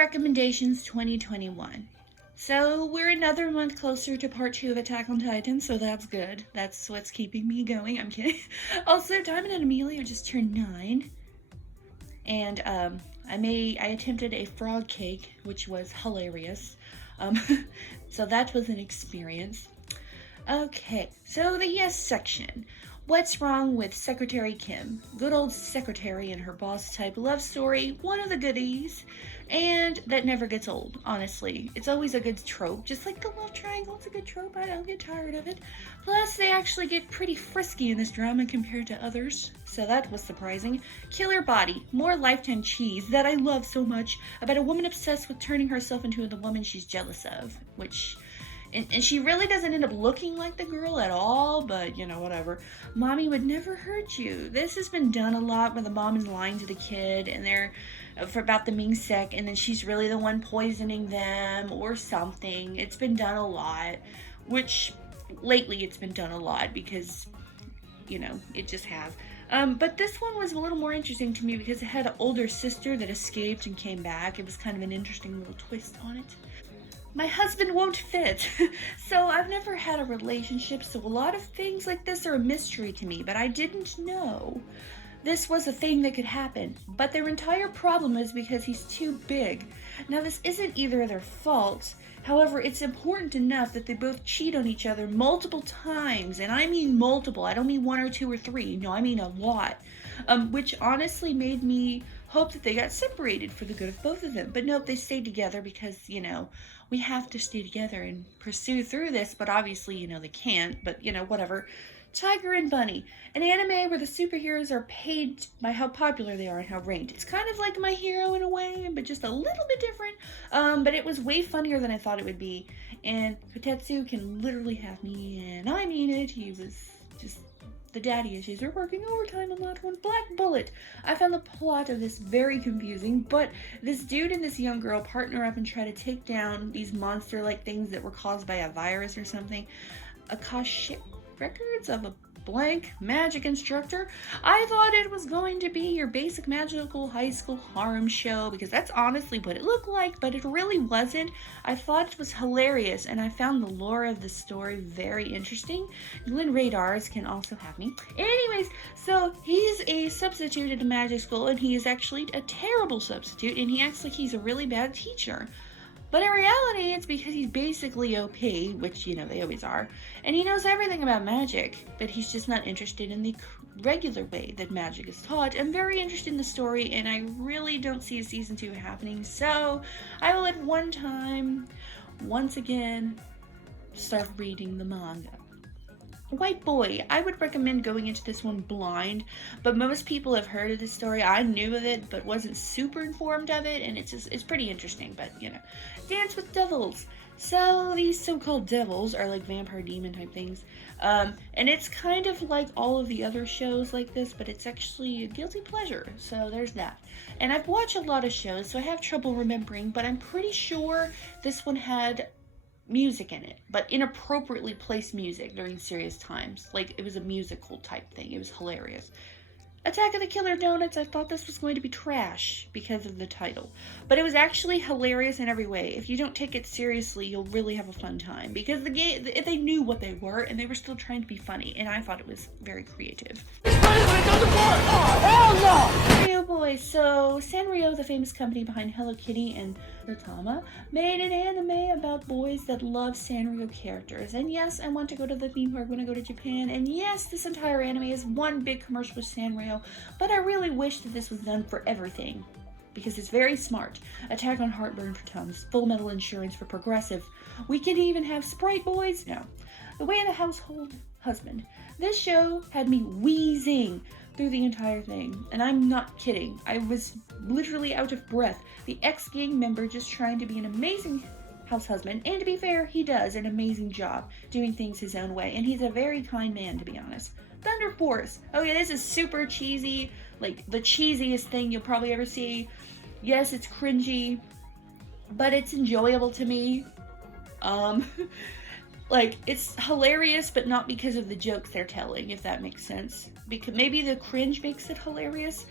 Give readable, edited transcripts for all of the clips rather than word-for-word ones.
recommendations 2021. So we're another month closer to part 2 of Attack on Titan, so that's good. That's what's keeping me going. I'm kidding. Also, Diamond and Amelia just turned 9. And I attempted a frog cake, which was hilarious. So that was an experience. Okay, so the yes section. What's wrong with Secretary Kim? Good old secretary and her boss type love story, one of the goodies, and that never gets old, honestly. It's always a good trope, just like the love triangle, it's a good trope, I don't get tired of it. Plus, they actually get pretty frisky in this drama compared to others, so that was surprising. Killer Body, more Lifetime cheese that I love so much, about a woman obsessed with turning herself into the woman she's jealous of, which... And she really doesn't end up looking like the girl at all, but, you know, whatever. Mommy would never hurt you. This has been done a lot where the mom is lying to the kid and they're about the Ming Sec, and then she's really the one poisoning them or something. It's been done a lot, which lately it's been done a lot because, you know, it just have. But this one was a little more interesting to me because it had an older sister that escaped and came back. It was kind of an interesting little twist on it. My husband won't fit. So I've never had a relationship, so a lot of things like this are a mystery to me, but I didn't know this was a thing that could happen. But their entire problem is because he's too big. Now this isn't either their fault, however, it's important enough that they both cheat on each other multiple times, and I mean multiple, I don't mean 1 or 2 or 3, no, I mean a lot, which honestly made me hope that they got separated for the good of both of them. But nope, they stayed together because, you know, we have to stay together and pursue through this, but obviously, you know, they can't, but, you know, whatever. Tiger and Bunny, an anime where the superheroes are paid by how popular they are and how ranked. It's kind of like My Hero in a way, but just a little bit different. But it was way funnier than I thought it would be. And Kotetsu can literally have me, and I mean it. He was just... The daddy issues are working overtime on that one. Black Bullet. I found the plot of this very confusing, but this dude and this young girl partner up and try to take down these monster-like things that were caused by a virus or something. Akashic records of a blank magic instructor. I thought it was going to be your basic magical high school harem show because that's honestly what it looked like, but it really wasn't. I thought it was hilarious, and I found the lore of the story very interesting. Glenn Radars can also have me. Anyways, so he's a substitute at a magic school, and he is actually a terrible substitute, and he acts like he's a really bad teacher. But in reality, it's because he's basically OP, which, you know, they always are, and he knows everything about magic, but he's just not interested in the regular way that magic is taught. I'm very interested in the story, and I really don't see a season 2 happening, so I will at one time, once again, start reading the manga. White Boy, I would recommend going into this one blind, but most people have heard of this story. I knew of it, but wasn't super informed of it, and it's pretty interesting, but, you know. Dance with Devils. So, these so-called devils are like vampire demon type things, and it's kind of like all of the other shows like this, but it's actually a guilty pleasure, so there's that. And I've watched a lot of shows, so I have trouble remembering, but I'm pretty sure this one had music in it, but inappropriately placed music during serious times. Like, it was a musical type thing. It was hilarious. Attack of the Killer Donuts, I thought this was going to be trash because of the title, but it was actually hilarious in every way. If you don't take it seriously, you'll really have a fun time because the game, they knew what they were and they were still trying to be funny, and I thought it was very creative. Oh, hell no! Sanrio Boys. So Sanrio, the famous company behind Hello Kitty and Saitama, made an anime about boys that love Sanrio characters. And yes, I want to go to the theme park when I go to Japan. And yes, this entire anime is one big commercial with Sanrio, but I really wish that this was done for everything, because it's very smart. Attack on Heartburn for Tums, Full Metal Insurance for Progressive. We can even have Sprite Boys. No. The Way of the Household Husband. This show had me wheezing through the entire thing, and I'm not kidding. I was literally out of breath. The ex-gang member just trying to be an amazing house husband, and to be fair, he does an amazing job doing things his own way, and he's a very kind man, to be honest. Thunder Force. Okay, this is super cheesy, like the cheesiest thing you'll probably ever see. Yes, it's cringy, but it's enjoyable to me. Like, it's hilarious, but not because of the jokes they're telling, if that makes sense. Because maybe the cringe makes it hilarious,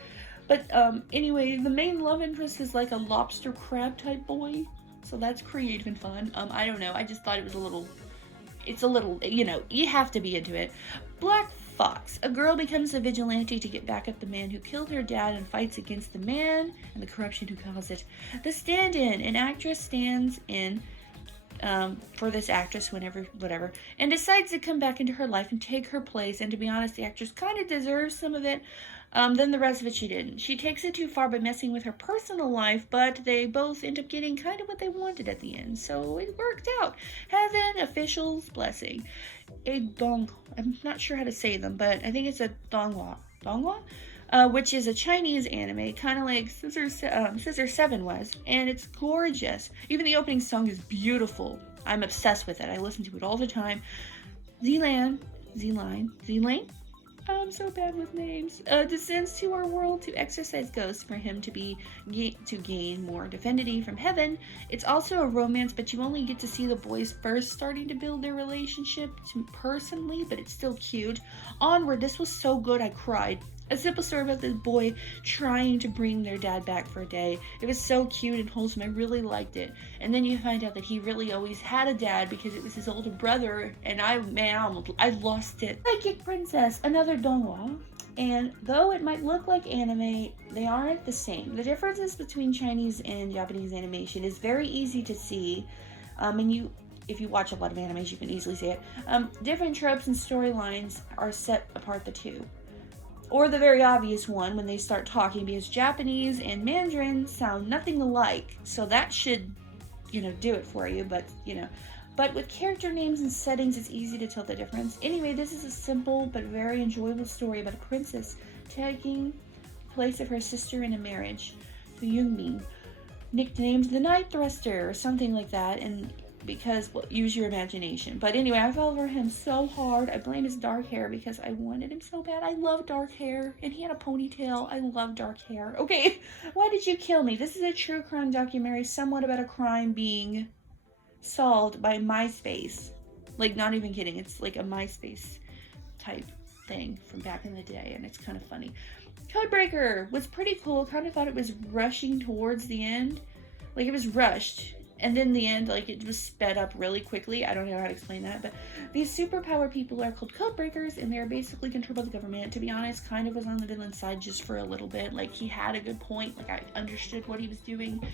But anyway, the main love interest is like a lobster crab type boy. So that's creative and fun. I don't know. I just thought it was it's a little, you have to be into it. Black Fox. A girl becomes a vigilante to get back at the man who killed her dad and fights against the man and the corruption who caused it. The stand-in. An actress stands in for this actress whatever, and decides to come back into her life and take her place. And to be honest, the actress kind of deserves some of it. Then the rest of it she didn't. She takes it too far by messing with her personal life, but they both end up getting kind of what they wanted at the end. So it worked out. Heaven, officials, blessing. I'm not sure how to say them, but I think it's a Donghua, which is a Chinese anime, kind of like Scissor 7 was, and it's gorgeous. Even the opening song is beautiful. I'm obsessed with it. I listen to it all the time. Zeline. I'm so bad with names. Descends to our world to exorcise ghosts for him to gain more divinity from heaven. It's also a romance, but you only get to see the boys first starting to build their relationship personally, but it's still cute. Onward, this was so good I cried. A simple story about this boy trying to bring their dad back for a day. It was so cute and wholesome. I really liked it. And then you find out that he really always had a dad because it was his older brother. And I lost it. Psychic Princess, another donghua. And though it might look like anime, they aren't the same. The differences between Chinese and Japanese animation is very easy to see. If you watch a lot of animes, you can easily see it. Different tropes and storylines are set apart the two. Or the very obvious one when they start talking, because Japanese and Mandarin sound nothing alike. So that should, do it for you. But with character names and settings, it's easy to tell the difference. Anyway, this is a simple but very enjoyable story about a princess taking place of her sister in a marriage, the Youngmin, nicknamed the Night Thruster or something like that, and because, use your imagination. But anyway, I fell for him so hard. I blame his dark hair because I wanted him so bad. I love dark hair, and he had a ponytail. I love dark hair. Okay, why did you kill me? This is a true crime documentary, somewhat about a crime being solved by MySpace. Like, not even kidding. It's like a MySpace type thing from back in the day, and it's kind of funny. Codebreaker was pretty cool. Kind of thought it was rushing towards the end. Like, it was rushed. And then the end, it was sped up really quickly. I don't know how to explain that. But these superpower people are called Codebreakers, and they're basically controlled by the government. To be honest, kind of was on the villain side just for a little bit. He had a good point. I understood what he was doing.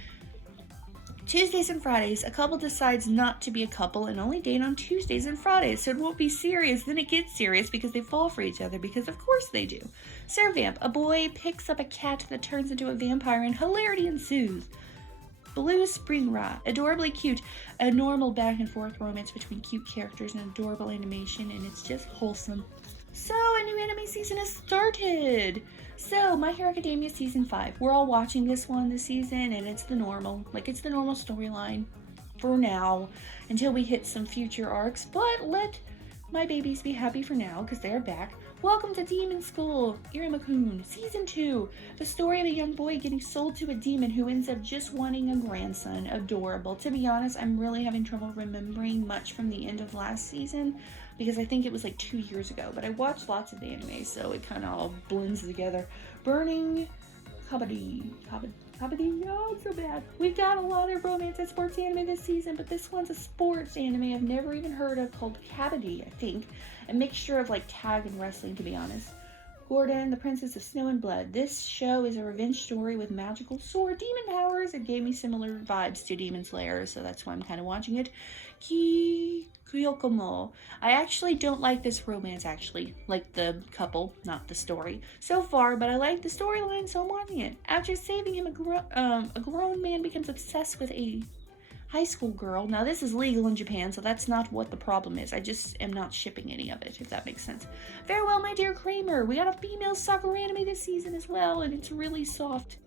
Tuesdays and Fridays, a couple decides not to be a couple and only date on Tuesdays and Fridays. So it won't be serious. Then it gets serious because they fall for each other, because of course they do. Servamp, a boy picks up a cat that turns into a vampire and hilarity ensues. Blue Spring Rat, adorably cute, a normal back and forth romance between cute characters and adorable animation, and it's just wholesome. So a new anime season has started. So My Hero Academia season 5. We're all watching this one this season, and it's the normal storyline for now until we hit some future arcs. But let my babies be happy for now because they're back. Welcome to Demon School, Iruma-kun, Season 2. The story of a young boy getting sold to a demon who ends up just wanting a grandson. Adorable. To be honest, I'm really having trouble remembering much from the end of last season because I think it was 2 years ago. But I watched lots of the anime, so it kind of all blends together. Burning Kabaddi. Oh, it's so bad. We've got a lot of romance and sports anime this season, but this one's a sports anime I've never even heard of called Kabaddi, I think. A mixture of tag and wrestling, to be honest. Gordon, the Princess of Snow and Blood. This show is a revenge story with magical sword demon powers. It gave me similar vibes to Demon Slayer, so that's why I'm kind of watching it. Kyokomo. I actually don't like this romance, like the couple, not the story, so far, but I like the storyline, so I'm watching it. After saving him, a grown man becomes obsessed with a high school girl. Now, this is legal in Japan, so that's not what the problem is. I just am not shipping any of it, if that makes sense. Farewell, My Dear Kramer. We got a female soccer anime this season as well, and it's really soft.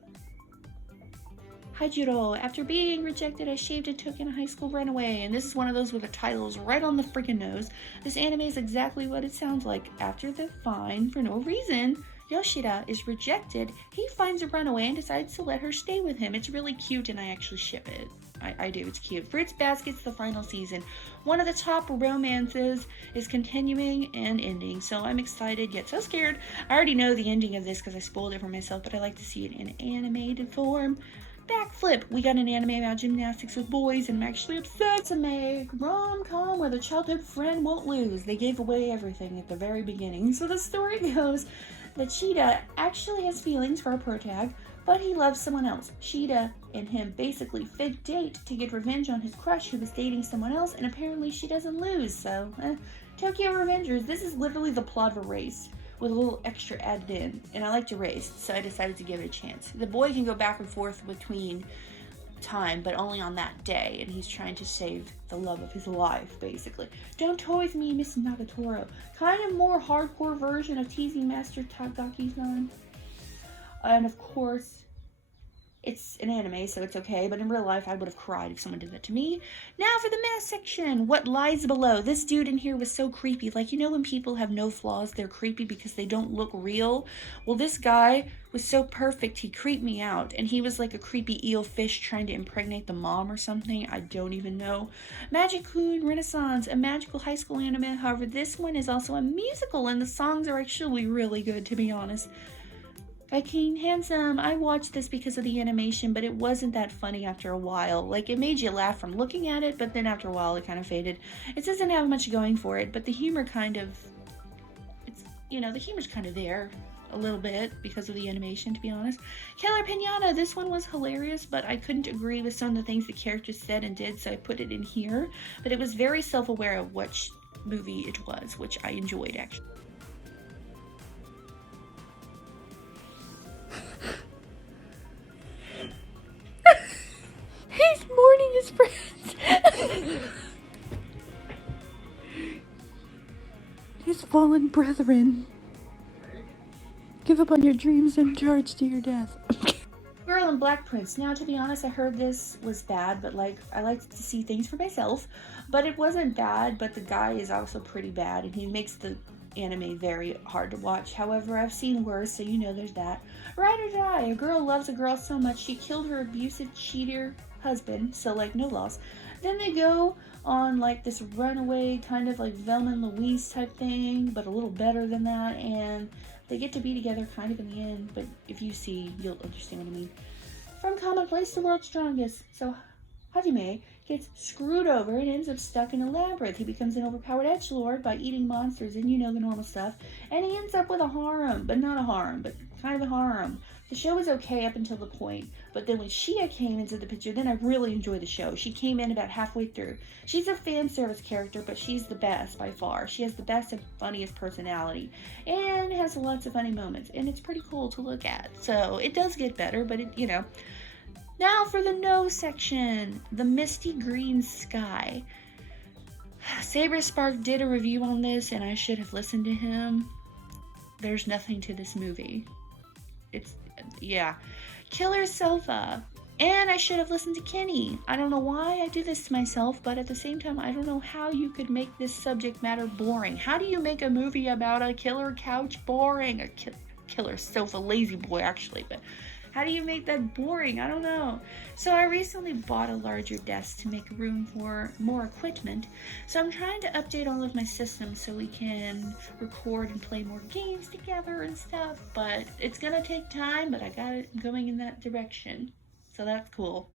Hajiro. After being rejected, I shaved and took in a high school runaway. And this is one of those where the title is right on the freaking nose. This anime is exactly what it sounds like. After the fine, for no reason, Yoshida is rejected, he finds a runaway and decides to let her stay with him. It's really cute and I actually ship it. I do, it's cute. Fruits Basket's the final season. One of the top romances is continuing and ending, so I'm excited yet so scared. I already know the ending of this because I spoiled it for myself, but I like to see it in animated form. Backflip. We got an anime about gymnastics with boys, and I'm actually upset. It's a rom-com where the childhood friend won't lose. They gave away everything at the very beginning. So the story goes that Shida actually has feelings for our protag, but he loves someone else. Shida and him basically fake date to get revenge on his crush who was dating someone else, and apparently she doesn't lose, so Tokyo Revengers. This is literally the plot of Erased, with a little extra added in, and I liked Erased, so I decided to give it a chance. The boy can go back and forth between time, but only on that day, and he's trying to save the love of his life, basically. Don't toy with me, Miss Nagatoro. Kind of more hardcore version of teasing Master Tagaki-san. And of course, it's an anime, so it's okay, but in real life, I would have cried if someone did that to me. Now for the mass section, What Lies Below. This dude in here was so creepy. Like, you know when people have no flaws, they're creepy because they don't look real? Well, this guy was so perfect, he creeped me out, and he was like a creepy eel fish trying to impregnate the mom or something. I don't even know. Magic-kun Renaissance, a magical high school anime. However, this one is also a musical, and the songs are actually really good, to be honest. By King Handsome, I watched this because of the animation, but it wasn't that funny after a while. Like, it made you laugh from looking at it, but then after a while it kind of faded. It doesn't have much going for it, but the humor kind of, the humor's kind of there a little bit because of the animation, to be honest. Killer Piñata, this one was hilarious, but I couldn't agree with some of the things the characters said and did, so I put it in here. But it was very self-aware of which movie it was, which I enjoyed, actually. He's mourning his friends. His fallen brethren. Give up on your dreams and charge to your death. Girl in Black Prince. Now, to be honest, I heard this was bad, but I like to see things for myself. But it wasn't bad, but the guy is also pretty bad, and he makes the anime very hard to watch. However, I've seen worse, so you know there's that. Ride or Die. A girl loves a girl so much she killed her abusive cheater husband, so no loss. Then they go on this runaway kind of Velma and Louise type thing, but a little better than that, and they get to be together kind of in the end, but if you see, you'll understand what I mean. From Commonplace to World's Strongest. So Hajime gets screwed over and ends up stuck in a labyrinth. He becomes an overpowered edgelord by eating monsters, and you know the normal stuff. And he ends up with a harem, but not a harem, but kind of a harem. The show was okay up until the point, but then when Shia came into the picture, then I really enjoyed the show. She came in about halfway through. She's a fan service character, but she's the best by far. She has the best and funniest personality, and has lots of funny moments, and it's pretty cool to look at. So it does get better, but Now for the no section, The Misty Green Sky. Saber Spark did a review on this, and I should have listened to him. There's nothing to this movie. Killer Sofa. And I should have listened to Kenny. I don't know why I do this to myself, but at the same time, I don't know how you could make this subject matter boring. How do you make a movie about a killer couch boring? A killer sofa, lazy boy, actually, but how do you make that boring? I don't know. So I recently bought a larger desk to make room for more equipment. So I'm trying to update all of my systems so we can record and play more games together and stuff. But it's gonna take time, but I got it going in that direction. So that's cool.